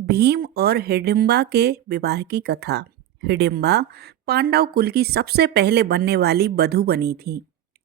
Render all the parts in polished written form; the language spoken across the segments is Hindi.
भीम और हिडिंबा के विवाह की कथा। हिडिंबा पांडव कुल की सबसे पहले बनने वाली वधू बनी थी।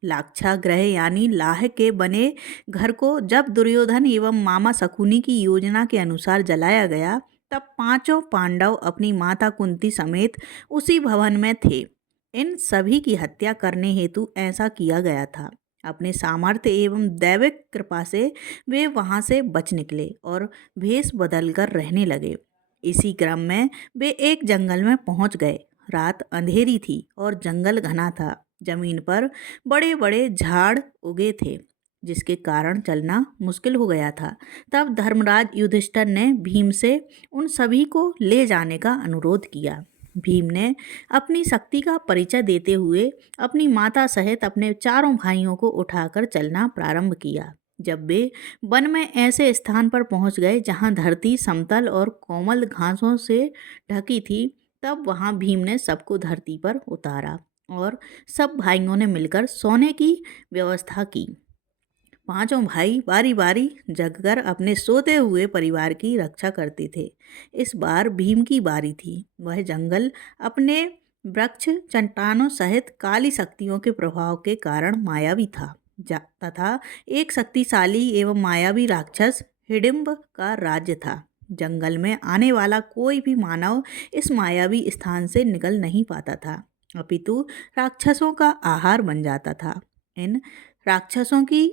लाक्षागृह यानी लाह के बने घर को जब दुर्योधन एवं मामा शकुनी की योजना के अनुसार जलाया गया, तब पांचों पांडव अपनी माता कुंती समेत उसी भवन में थे। इन सभी की हत्या करने हेतु ऐसा किया गया था। अपने सामर्थ्य एवं दैविक कृपा से वे वहां से बच निकले और भेष बदलकर रहने लगे। इसी क्रम में वे एक जंगल में पहुंच गए। रात अंधेरी थी और जंगल घना था। जमीन पर बड़े बड़े झाड़ उगे थे, जिसके कारण चलना मुश्किल हो गया था। तब धर्मराज युधिष्ठिर ने भीम से उन सभी को ले जाने का अनुरोध किया। भीम ने अपनी शक्ति का परिचय देते हुए अपनी माता सहित अपने चारों भाइयों को उठाकर चलना प्रारंभ किया। जब वे वन में ऐसे स्थान पर पहुंच गए जहां धरती समतल और कोमल घासों से ढकी थी, तब वहां भीम ने सबको धरती पर उतारा और सब भाइयों ने मिलकर सोने की व्यवस्था की। पांचों भाई बारी बारी जगकर अपने सोते हुए परिवार की रक्षा करते थे। इस बार भीम की बारी थी। वह जंगल अपने वृक्ष चट्टानों सहित काली शक्तियों के प्रभाव के कारण मायावी था तथा एक शक्तिशाली एवं मायावी राक्षस हिडिंब का राज्य था। जंगल में आने वाला कोई भी मानव इस मायावी स्थान से निकल नहीं पाता था, अपितु राक्षसों का आहार बन जाता था। इन राक्षसों की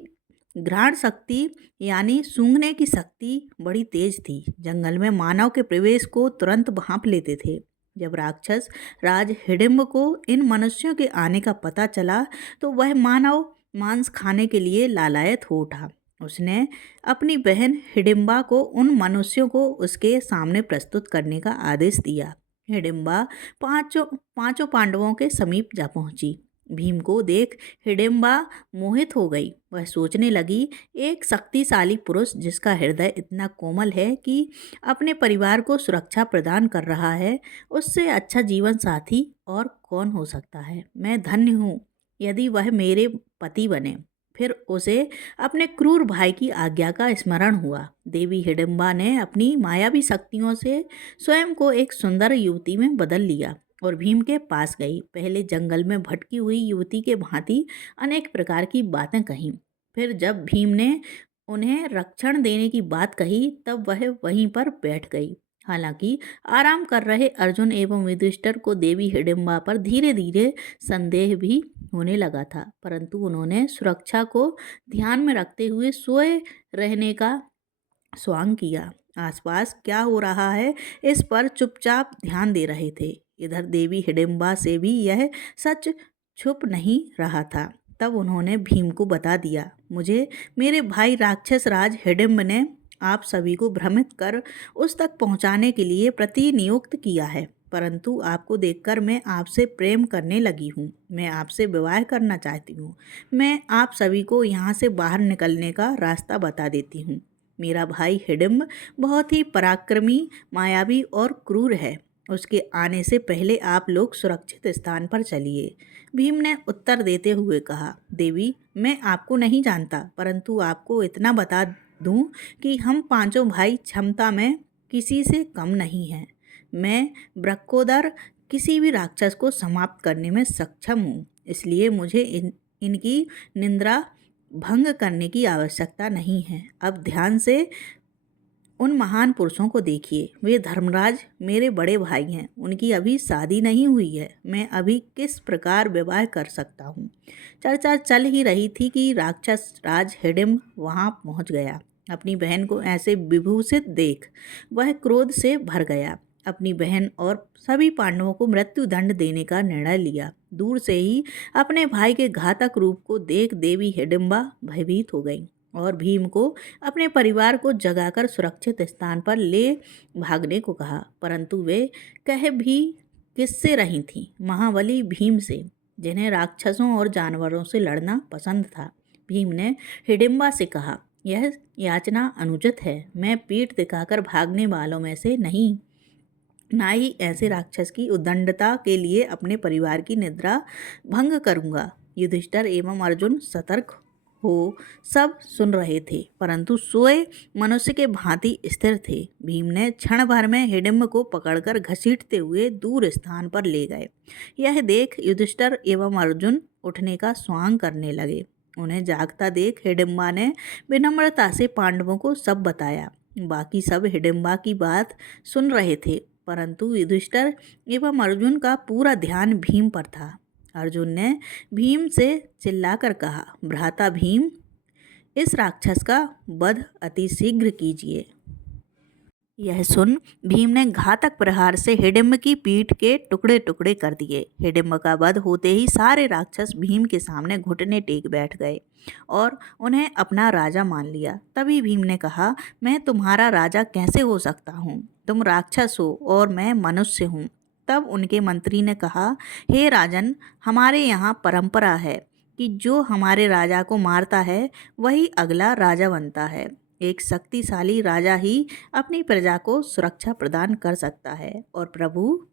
घ्राण शक्ति यानी सूंघने की शक्ति बड़ी तेज थी। जंगल में मानव के प्रवेश को तुरंत भांप लेते थे। जब राक्षस राज हिडिंब को इन मनुष्यों के आने का पता चला, तो वह मानव मांस खाने के लिए लालायत हो उठा। उसने अपनी बहन हिडिंबा को उन मनुष्यों को उसके सामने प्रस्तुत करने का आदेश दिया। हिडिंबा पांचों पांचों पांडवों के समीप जा पहुंची। भीम को देख हिडिंबा मोहित हो गई। वह सोचने लगी, एक शक्तिशाली पुरुष जिसका हृदय इतना कोमल है कि अपने परिवार को सुरक्षा प्रदान कर रहा है, उससे अच्छा जीवन साथी और कौन हो सकता है। मैं धन्य हूँ यदि वह मेरे पति बने। फिर उसे अपने क्रूर भाई की आज्ञा का स्मरण हुआ। देवी हिडिंबा ने अपनी मायावी शक्तियों से स्वयं को एक सुंदर युवती में बदल लिया और भीम के पास गई। पहले जंगल में भटकी हुई युवती के भांति अनेक प्रकार की बातें कहीं। फिर जब भीम ने उन्हें रक्षण देने की बात कही, तब वह वहीं पर बैठ गई। हालांकि आराम कर रहे अर्जुन एवं युधिष्ठिर को देवी हिडिंबा पर धीरे धीरे संदेह भी होने लगा था, परंतु उन्होंने सुरक्षा को ध्यान में रखते हुए सोए रहने का स्वांग किया। आसपास क्या हो रहा है इस पर चुपचाप ध्यान दे रहे थे। इधर देवी हिडिंबा से भी यह सच छुप नहीं रहा था। तब उन्होंने भीम को बता दिया, मुझे मेरे भाई राक्षस राज हिडिंब ने आप सभी को भ्रमित कर उस तक पहुंचाने के लिए प्रतिनियुक्त किया है, परंतु आपको देखकर मैं आपसे प्रेम करने लगी हूँ। मैं आपसे विवाह करना चाहती हूँ। मैं आप सभी को यहाँ से बाहर निकलने का रास्ता बता देती हूँ। मेरा भाई हिडिंब बहुत ही पराक्रमी, मायावी और क्रूर है। उसके आने से पहले आप लोग सुरक्षित स्थान पर चलिए। भीम ने उत्तर देते हुए कहा, देवी, मैं आपको नहीं जानता, परंतु आपको इतना बता दूं कि हम पांचों भाई क्षमता में किसी से कम नहीं हैं। मैं वृक्कोदर किसी भी राक्षस को समाप्त करने में सक्षम हूँ, इसलिए मुझे इनकी निंदा भंग करने की आवश्यकता नहीं है। अब ध्यान से उन महान पुरुषों को देखिए। वे धर्मराज मेरे बड़े भाई हैं। उनकी अभी शादी नहीं हुई है। मैं अभी किस प्रकार विवाह कर सकता हूँ। चर्चा चल ही रही थी कि राक्षस राज हिडिंब वहाँ पहुँच गया। अपनी बहन को ऐसे विभूषित देख वह क्रोध से भर गया। अपनी बहन और सभी पांडवों को मृत्यु दंड देने का निर्णय लिया। दूर से ही अपने भाई के घातक रूप को देख देवी हिडिंबा भयभीत हो गई और भीम को अपने परिवार को जगाकर सुरक्षित स्थान पर ले भागने को कहा, परंतु वे कह भी किससे रही थीं? महाबली भीम से, जिन्हें राक्षसों और जानवरों से लड़ना पसंद था। भीम ने हिडिंबा से कहा, यह याचना अनुचित है। मैं पीठ दिखाकर भागने वालों में से नहीं, ना ही ऐसे राक्षस की उद्दंडता के लिए अपने परिवार की निद्रा भंग करूंगा। युधिष्ठिर एवं अर्जुन सतर्क हो सब सुन रहे थे, परंतु सोए मनुष्य के भांति स्थिर थे। भीम ने क्षण भर में हिडिंब को पकड़कर घसीटते हुए दूर स्थान पर ले गए। यह देख युधिष्ठिर एवं अर्जुन उठने का स्वांग करने लगे। उन्हें जागता देख हिडिंबा ने विनम्रता से पांडवों को सब बताया। बाकी सब हिडिंबा की बात सुन रहे थे, परंतु युधिष्ठिर एवं अर्जुन का पूरा ध्यान भीम पर था। अर्जुन ने भीम से चिल्लाकर कहा, भ्राता भीम, इस राक्षस का वध अति शीघ्र कीजिए। यह सुन भीम ने घातक प्रहार से हिडिंब की पीठ के टुकड़े टुकड़े कर दिए। हिडिंब का वध होते ही सारे राक्षस भीम के सामने घुटने टेक बैठ गए और उन्हें अपना राजा मान लिया। तभी भीम ने कहा, मैं तुम्हारा राजा कैसे हो सकता हूँ? तुम राक्षस हो और मैं मनुष्य हूँ। तब उनके मंत्री ने कहा, हे राजन, हमारे यहाँ परंपरा है कि जो हमारे राजा को मारता है वही अगला राजा बनता है। एक शक्तिशाली राजा ही अपनी प्रजा को सुरक्षा प्रदान कर सकता है। और प्रभु,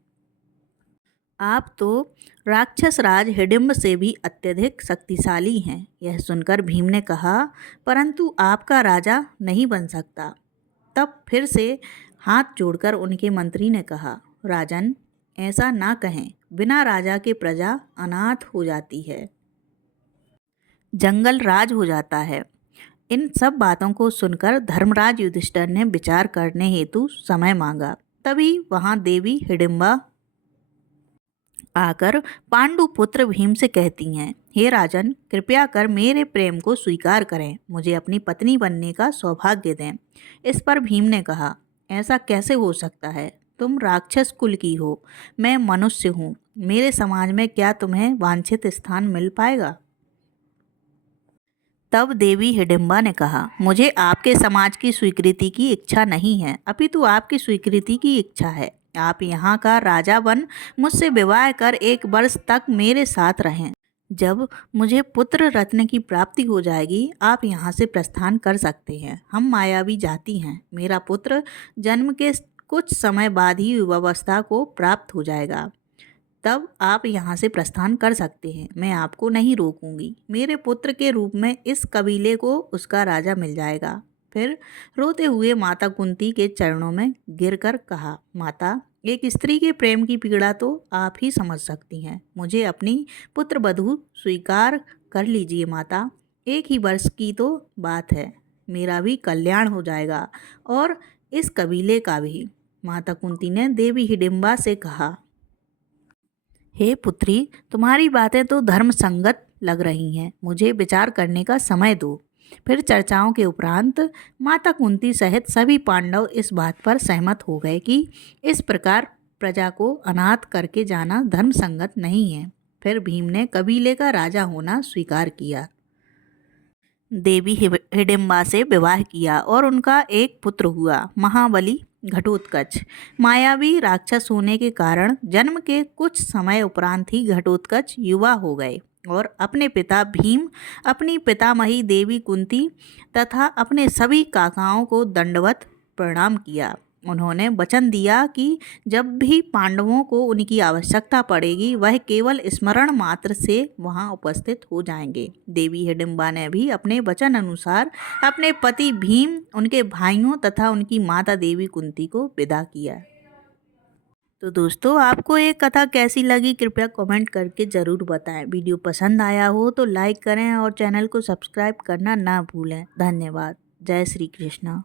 आप तो राक्षस राज हिडिंब से भी अत्यधिक शक्तिशाली हैं। यह सुनकर भीम ने कहा, परंतु आपका राजा नहीं बन सकता। तब फिर से हाथ जोड़कर उनके मंत्री ने कहा, राजन, ऐसा ना कहें, बिना राजा के प्रजा अनाथ हो जाती है, जंगल राज हो जाता है। इन सब बातों को सुनकर धर्मराज युधिष्ठिर ने विचार करने हेतु समय मांगा। तभी वहां देवी हिडिंबा आकर पांडु पुत्र भीम से कहती हैं, हे राजन, कृपया कर मेरे प्रेम को स्वीकार करें, मुझे अपनी पत्नी बनने का सौभाग्य दें। इस पर भीम ने कहा, ऐसा कैसे हो सकता है? तुम राक्षस कुल की हो, मैं मनुष्य हूँ। मेरे समाज में क्या तुम्हें वांछित स्थान मिल पाएगा? तब देवी हिडिंबा ने कहा, मुझे आपके समाज की स्वीकृति की इच्छा नहीं है, अपितु आपकी स्वीकृति की इच्छा है। आप यहाँ का राजा बन मुझसे विवाह कर 1 वर्ष तक मेरे साथ रहें। जब मुझे पुत्र रत्न की प्राप्ति हो जाएगी, आप यहाँ से प्रस्थान कर सकते हैं। हम मायावी जाति हैं। मेरा पुत्र जन्म के कुछ समय बाद ही युवावस्था को प्राप्त हो जाएगा, तब आप यहाँ से प्रस्थान कर सकते हैं। मैं आपको नहीं रोकूंगी। मेरे पुत्र के रूप में इस कबीले को उसका राजा मिल जाएगा। फिर रोते हुए माता कुंती के चरणों में गिरकर कहा, माता, एक स्त्री के प्रेम की पीड़ा तो आप ही समझ सकती हैं। मुझे अपनी पुत्र वधू स्वीकार कर लीजिए माता। 1 ही वर्ष की तो बात है, मेरा भी कल्याण हो जाएगा और इस कबीले का भी। माता कुंती ने देवी हिडिंबा से कहा, हे पुत्री, तुम्हारी बातें तो धर्म संगत लग रही हैं, मुझे विचार करने का समय दो। फिर चर्चाओं के उपरांत माता कुंती सहित सभी पांडव इस बात पर सहमत हो गए कि इस प्रकार प्रजा को अनाथ करके जाना धर्म संगत नहीं है। फिर भीम ने कबीले का राजा होना स्वीकार किया, देवी हिडिंबा से विवाह किया और उनका एक पुत्र हुआ, महाबली घटोत्कच। मायावी राक्षस होने के कारण जन्म के कुछ समय उपरांत ही घटोत्कच युवा हो गए और अपने पिता भीम, अपनी पितामही देवी कुंती तथा अपने सभी काकाओं को दंडवत प्रणाम किया। उन्होंने वचन दिया कि जब भी पांडवों को उनकी आवश्यकता पड़ेगी, वह केवल स्मरण मात्र से वहां उपस्थित हो जाएंगे। देवी हिडिंबा ने भी अपने वचन अनुसार अपने पति भीम, उनके भाइयों तथा उनकी माता देवी कुंती को विदा किया। तो दोस्तों, आपको ये कथा कैसी लगी कृपया कमेंट करके ज़रूर बताएं। वीडियो पसंद आया हो तो लाइक करें और चैनल को सब्सक्राइब करना ना भूलें। धन्यवाद। जय श्री कृष्ण।